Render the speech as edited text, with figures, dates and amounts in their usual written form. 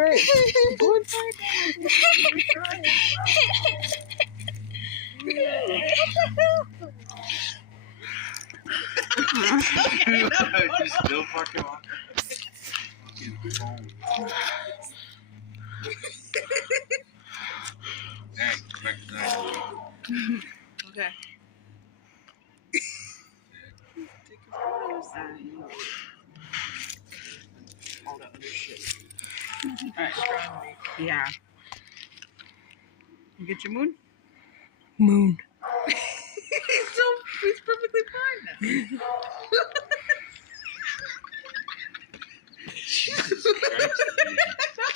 right. Go You're still fucking on. Okay. All that other shit. Alright. Yeah. You get your moon? Moon. He's perfectly fine now. Jesus Christ.